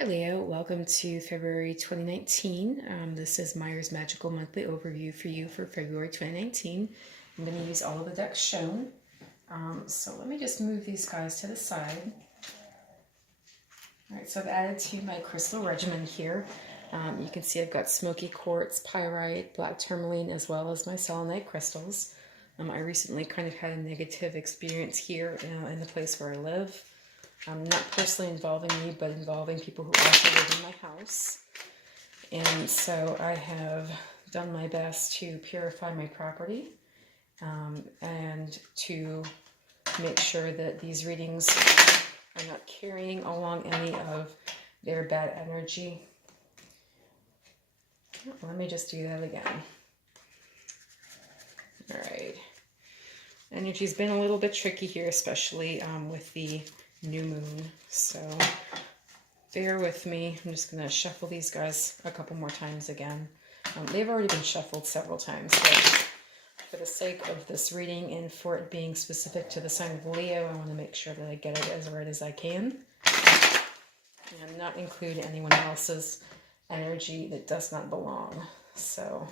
Hi Leo, welcome to February 2019. This is Myers Magical Monthly Overview for you for February 2019. I'm going to use all of the decks shown. So let me just move these guys to the side. Alright, so I've added to my crystal regimen here. You can see I've got smoky quartz, pyrite, black tourmaline, as well as my selenite crystals. I recently kind of had a negative experience here in the place where I live. Not personally involving me, but involving people who also live in my house. And so I have done my best to purify my property and to make sure that these readings are not carrying along any of their bad energy. Let me just do that again. All right. Energy's been a little bit tricky here, especially with the new moon. So bear with me. I'm just going to shuffle these guys a couple more times again. They've already been shuffled several times, but for the sake of this reading and for it being specific to the sign of Leo, I want to make sure that I get it as right as I can and not include anyone else's energy that does not belong. So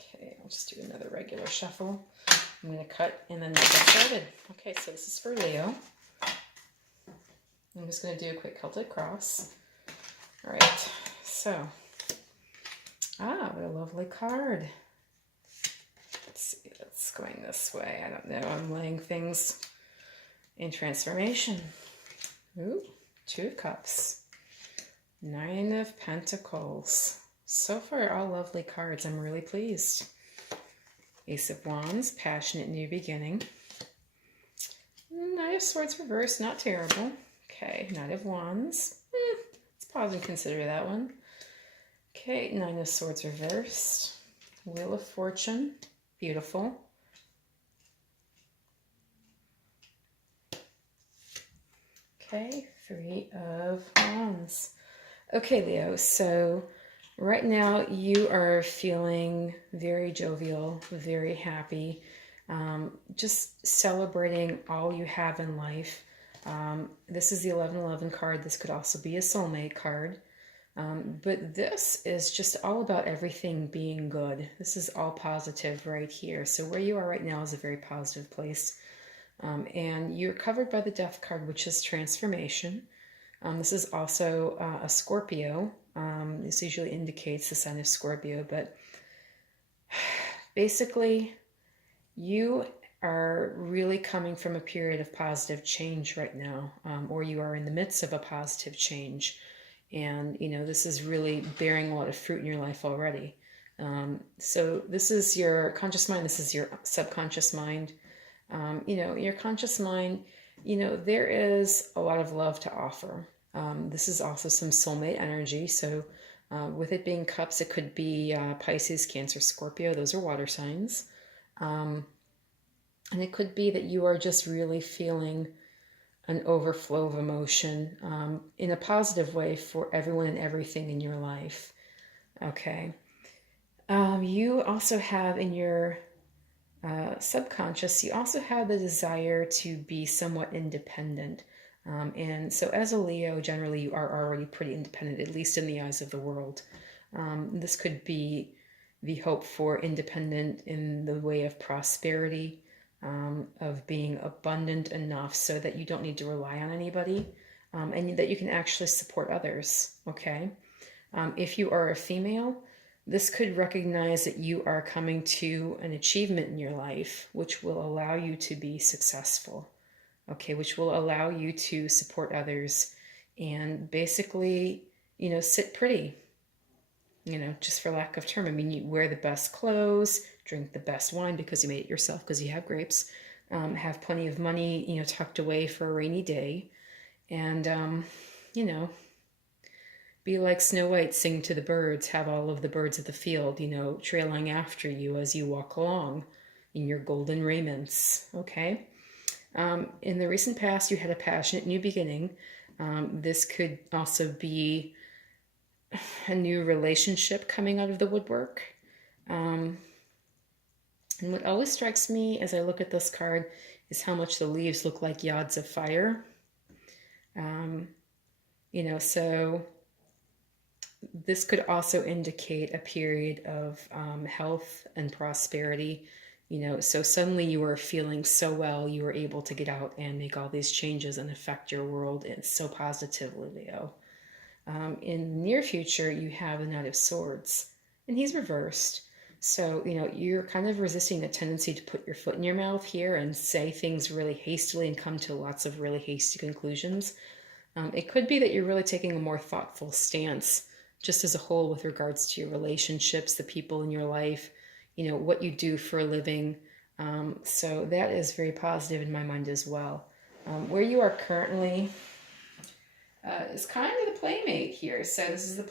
okay, I'll just do another regular shuffle. I'm going to cut and then get started. Okay, so this is for Leo. I'm just going to do a quick Celtic cross. All right, so, what a lovely card. Let's see, it's going this way. I don't know, I'm laying things in transformation. Ooh, Two of Cups. Nine of Pentacles. So far, all lovely cards. I'm really pleased. Ace of Wands, passionate new beginning. Knight of Swords reversed, not terrible. Okay, Knight of Wands. Let's pause and consider that one. Okay, Nine of Swords reversed. Wheel of Fortune, beautiful. Okay, Three of Wands. Okay, Leo, so right now you are feeling very jovial, very happy, just celebrating all you have in life. This is the 1111 card. This could also be a soulmate card. But this is just all about everything being good. This is all positive right here. So where you are right now is a very positive place. And you're covered by the Death card, which is transformation. This is also a Scorpio. This usually indicates the sign of Scorpio, but basically you are really coming from a period of positive change right now, or you are in the midst of a positive change. And, you know, this is really bearing a lot of fruit in your life already. So this is your conscious mind. This is your subconscious mind. You know, your conscious mind, you know, there is a lot of love to offer. This is also some soulmate energy. So with it being cups, it could be Pisces, Cancer, Scorpio. Those are water signs. And it could be that you are just really feeling an overflow of emotion in a positive way for everyone and everything in your life. Okay. You also have in your subconscious, you also have the desire to be somewhat independent. And so as a Leo, generally you are already pretty independent, at least in the eyes of the world. This could be the hope for independent in the way of prosperity, of being abundant enough so that you don't need to rely on anybody, and that you can actually support others, okay? If you are a female, this could recognize that you are coming to an achievement in your life, which will allow you to be successful, okay? Which will allow you to support others and basically, you know, sit pretty, you know, just for lack of term. I mean, you wear the best clothes, drink the best wine because you made it yourself because you have grapes, have plenty of money, you know, tucked away for a rainy day, and, you know, be like Snow White, sing to the birds, have all of the birds of the field, you know, trailing after you as you walk along in your golden raiments, okay? In the recent past, you had a passionate new beginning. This could also be a new relationship coming out of the woodwork. And what always strikes me as I look at this card is how much the leaves look like yods of fire. So this could also indicate a period of health and prosperity. So suddenly you were feeling so well, you were able to get out and make all these changes and affect your world so positively, Leo. In the near future, you have the Knight of Swords, and he's reversed. So, you're kind of resisting the tendency to put your foot in your mouth here and say things really hastily and come to lots of really hasty conclusions. It could be that you're really taking a more thoughtful stance just as a whole with regards to your relationships, the people in your life, what you do for a living. So that is very positive in my mind as well. Where you are currently is kind of the playmate here. So this is the the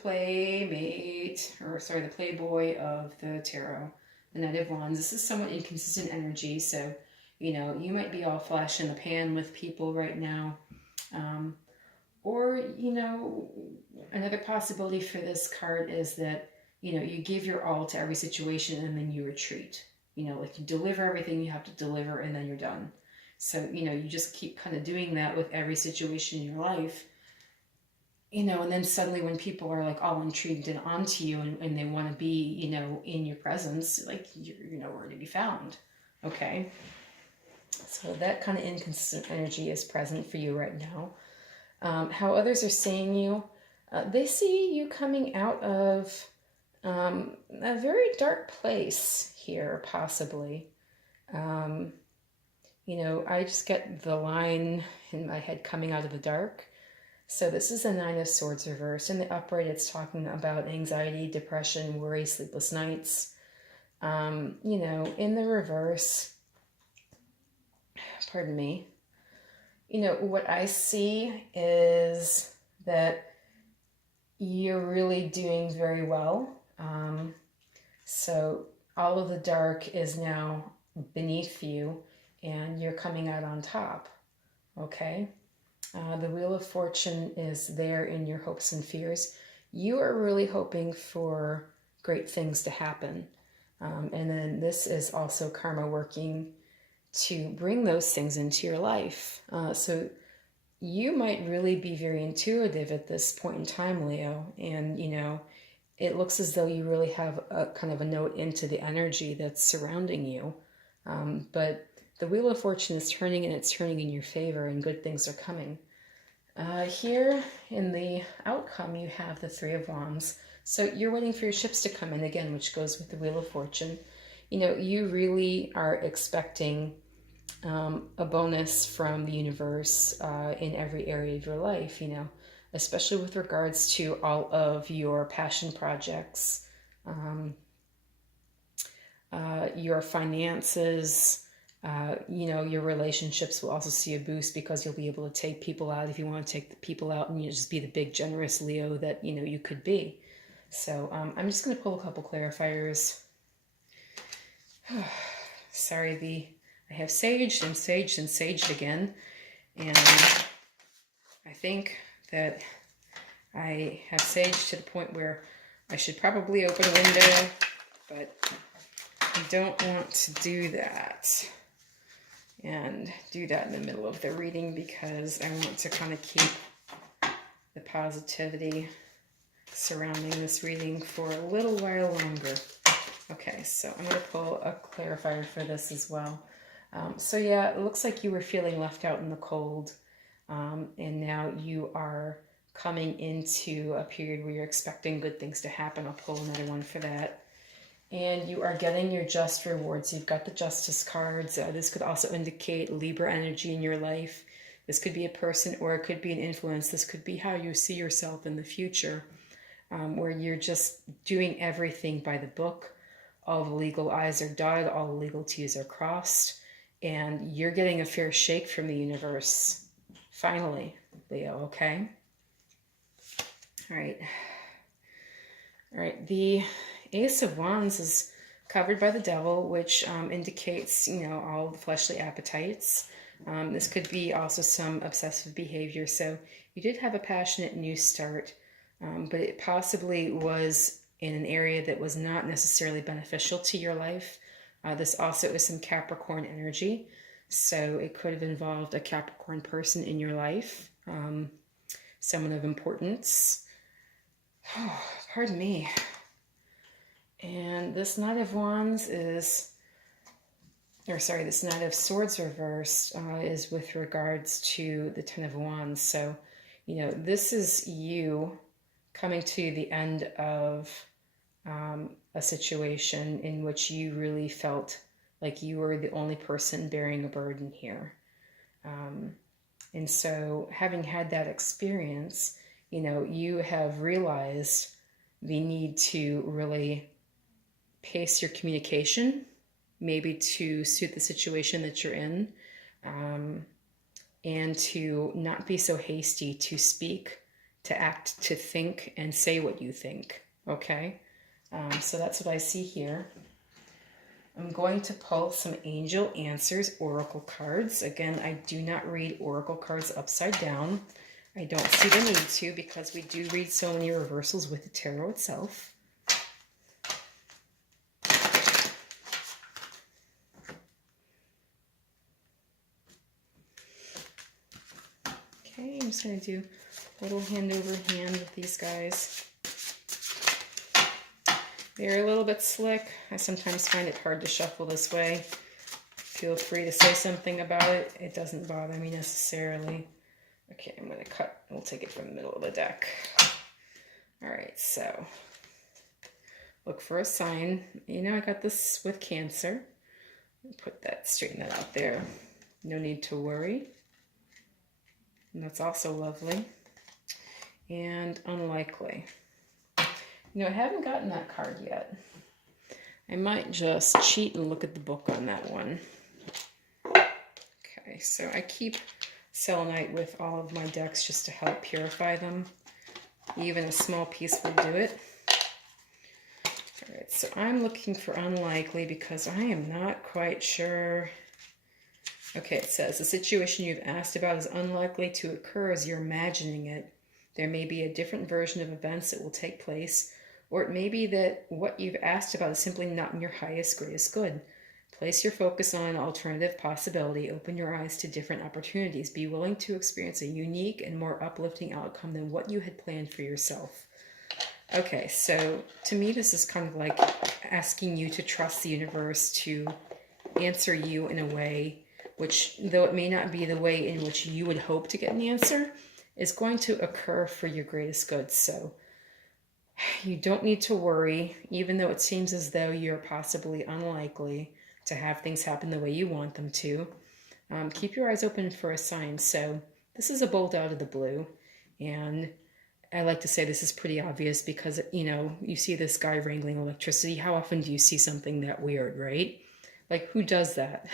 playboy of the tarot, the Knight of Wands. This is somewhat inconsistent energy. So, you might be all flash in the pan with people right now. Or, another possibility for this card is that, you give your all to every situation and then you retreat. Like you deliver everything you have to deliver and then you're done. So, you just keep kind of doing that with every situation in your life. And then suddenly when people are like all intrigued and onto you and they want to be, in your presence, like you're nowhere to be found. Okay. So that kind of inconsistent energy is present for you right now. How others are seeing you, they see you coming out of a very dark place here, possibly. I just get the line in my head, coming out of the dark. So this is the Nine of Swords reversed. In the upright, it's talking about anxiety, depression, worry, sleepless nights. In the reverse, pardon me, what I see is that you're really doing very well. So all of the dark is now beneath you and you're coming out on top. Okay? The Wheel of Fortune is there in your hopes and fears. You are really hoping for great things to happen. And then this is also karma working to bring those things into your life. So you might really be very intuitive at this point in time, Leo. And, it looks as though you really have a kind of a note into the energy that's surrounding you. But the Wheel of Fortune is turning and it's turning in your favor and good things are coming. Here in the outcome, you have the Three of Wands. So you're waiting for your ships to come in again, which goes with the Wheel of Fortune. You really are expecting a bonus from the universe in every area of your life, especially with regards to all of your passion projects, your finances, your relationships will also see a boost because you'll be able to take people out if you want to take the people out and just be the big, generous Leo that, you could be. So I'm just going to pull a couple clarifiers. Sorry, I have saged and saged and saged again. And I think that I have saged to the point where I should probably open a window, but I don't want to do that and do that in the middle of the reading because I want to kind of keep the positivity surrounding this reading for a little while longer. Okay, so I'm going to pull a clarifier for this as well. So yeah, it looks like you were feeling left out in the cold, and now you are coming into a period where you're expecting good things to happen. I'll pull another one for that. And you are getting your just rewards. You've got the Justice cards. This could also indicate Libra energy in your life. This could be a person or it could be an influence. This could be how you see yourself in the future, where you're just doing everything by the book. All the legal I's are dotted, all the legal T's are crossed, and you're getting a fair shake from the universe. Finally, Leo, okay? All right, the Ace of Wands is covered by the Devil, which indicates, all the fleshly appetites. This could be also some obsessive behavior. So you did have a passionate new start, but it possibly was in an area that was not necessarily beneficial to your life. This also is some Capricorn energy. So it could have involved a Capricorn person in your life, someone of importance. Oh, pardon me. And this Knight of Wands is, this Knight of Swords reversed is with regards to the Ten of Wands. So, this is you coming to the end of a situation in which you really felt like you were the only person bearing a burden here. And so having had that experience, you have realized the need to really pace your communication, maybe to suit the situation that you're in, and to not be so hasty to speak, to act, to think, and say what you think, okay? So that's what I see here. I'm going to pull some Angel Answers Oracle cards. Again, I do not read Oracle cards upside down. I don't see the need to, because we do read so many reversals with the tarot itself. Okay, I'm just going to do a little hand over hand with these guys. They're a little bit slick. I sometimes find it hard to shuffle this way. Feel free to say something about it. It doesn't bother me necessarily. Okay, I'm going to cut. We'll take it from the middle of the deck. All right, so look for a sign. I got this with Cancer. Put that, straighten that out there. No need to worry. And that's also lovely. And Unlikely. I haven't gotten that card yet. I might just cheat and look at the book on that one. Okay, so I keep selenite with all of my decks just to help purify them. Even a small piece will do it. All right, so I'm looking for Unlikely because I am not quite sure. Okay, it says, the situation you've asked about is unlikely to occur as you're imagining it. There may be a different version of events that will take place, or it may be that what you've asked about is simply not in your highest, greatest good. Place your focus on an alternative possibility. Open your eyes to different opportunities. Be willing to experience a unique and more uplifting outcome than what you had planned for yourself. Okay, so to me, this is kind of like asking you to trust the universe to answer you in a way which, though it may not be the way in which you would hope to get an answer, is going to occur for your greatest good. So you don't need to worry, even though it seems as though you're possibly unlikely to have things happen the way you want them to. Keep your eyes open for a sign. So this is a bolt out of the blue. And I like to say this is pretty obvious because, you see this guy wrangling electricity. How often do you see something that weird, right? Like, who does that?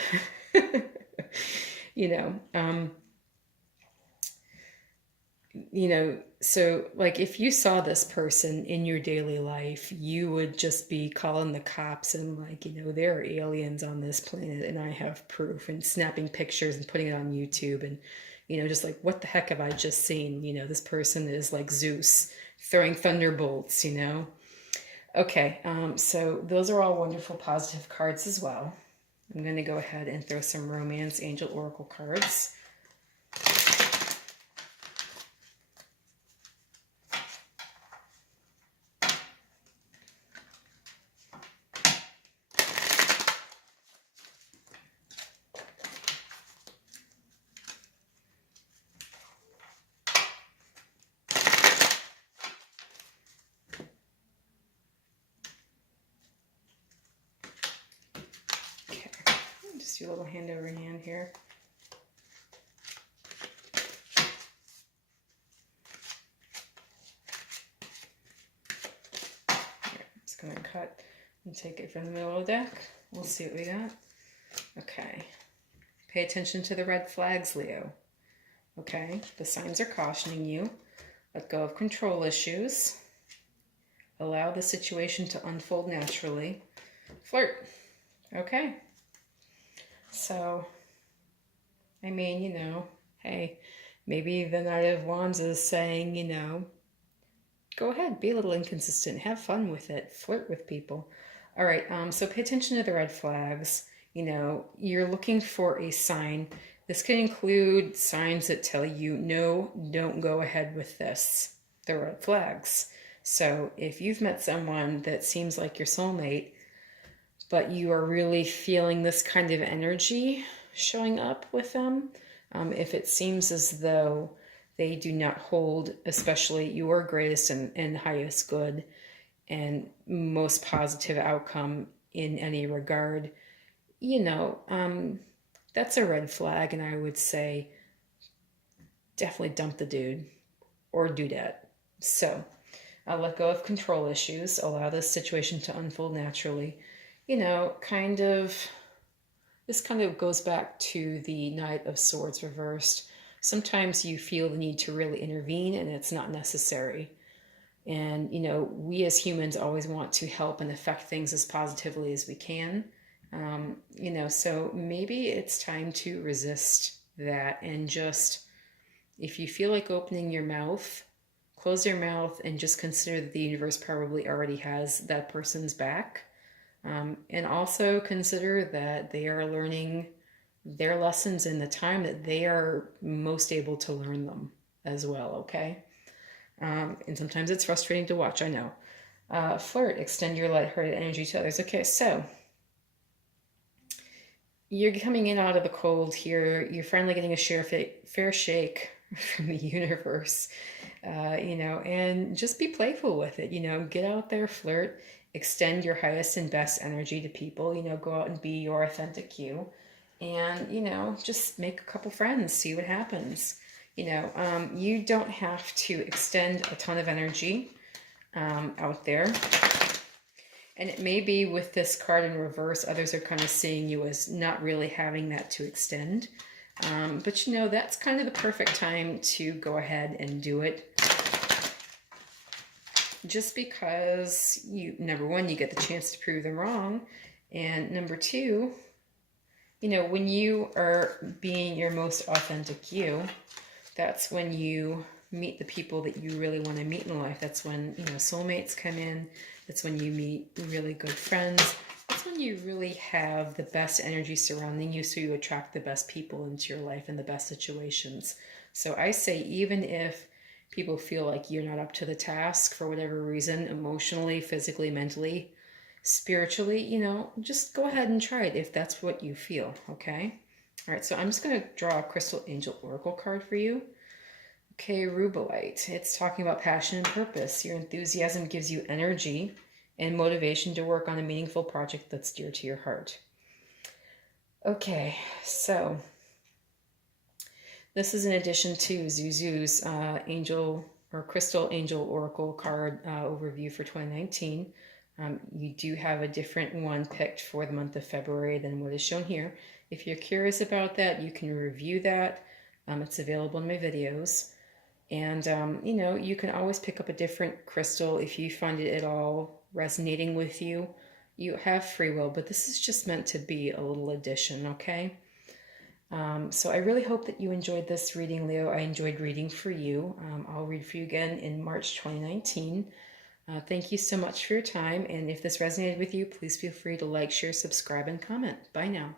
So like if you saw this person in your daily life, you would just be calling the cops and like, there are aliens on this planet and I have proof, and snapping pictures and putting it on YouTube and, just like, what the heck have I just seen? This person is like Zeus throwing thunderbolts, Okay, so those are all wonderful positive cards as well. I'm going to go ahead and throw some Romance Angel Oracle cards. Just do a little hand over hand here. I'm just going to cut and take it from the middle of the deck. We'll see what we got. Okay. Pay attention to the red flags, Leo. Okay. The signs are cautioning you. Let go of control issues. Allow the situation to unfold naturally. Flirt. Okay. So, I mean, hey, maybe the Knight of Wands is saying, go ahead, be a little inconsistent, have fun with it, flirt with people. All right, so pay attention to the red flags. You know, you're looking for a sign. This can include signs that tell you, no, don't go ahead with this. The red flags. So if you've met someone that seems like your soulmate, but you are really feeling this kind of energy showing up with them, if it seems as though they do not hold, especially your greatest and highest good and most positive outcome in any regard, you know, that's a red flag. And I would say definitely dump the dude or dudette. So let go of control issues, allow this situation to unfold naturally. You know, this kind of goes back to the Knight of Swords reversed. Sometimes you feel the need to really intervene and it's not necessary. And, you know, we as humans always want to help and affect things as positively as we can. You know, so maybe it's time to resist that and just, if you feel like opening your mouth, close your mouth and just consider that the universe probably already has that person's back. And also consider that they are learning their lessons in the time that they are most able to learn them as well, okay? And sometimes it's frustrating to watch, I know. Flirt, extend your lighthearted energy to others. Okay, so you're coming in out of the cold here. You're finally getting a fair shake from the universe, you know, and just be playful with it. You know, get out there, flirt, extend your highest and best energy to people. You know, go out and be your authentic you, and you know, just make a couple friends, see what happens. You know, you don't have to extend a ton of energy out there. And it may be with this card in reverse, others are kind of seeing you as not really having that to extend. But you know, that's kind of the perfect time to go ahead and do it. Just because number one, you get the chance to prove them wrong. And number two, you know, when you are being your most authentic you, that's when you meet the people that you really want to meet in life. That's when, you know, soulmates come in. That's when you meet really good friends. That's when you really have the best energy surrounding you, so you attract the best people into your life and the best situations. So I say, even if people feel like you're not up to the task for whatever reason, emotionally, physically, mentally, spiritually, you know, just go ahead and try it if that's what you feel, okay? All right, so I'm just going to draw a Crystal Angel Oracle card for you. Okay, Rubellite. It's talking about passion and purpose. Your enthusiasm gives you energy and motivation to work on a meaningful project that's dear to your heart. Okay, so this is in addition to Zuzu's Angel or Crystal Angel Oracle card overview for 2019. You do have a different one picked for the month of February than what is shown here. If you're curious about that, you can review that. It's available in my videos. And, you know, you can always pick up a different crystal if you find it at all resonating with you. You have free will, but this is just meant to be a little addition, okay? So I really hope that you enjoyed this reading, Leo. I enjoyed reading for you. I'll read for you again in March 2019. Thank you so much for your time. And if this resonated with you, please feel free to like, share, subscribe, and comment. Bye now.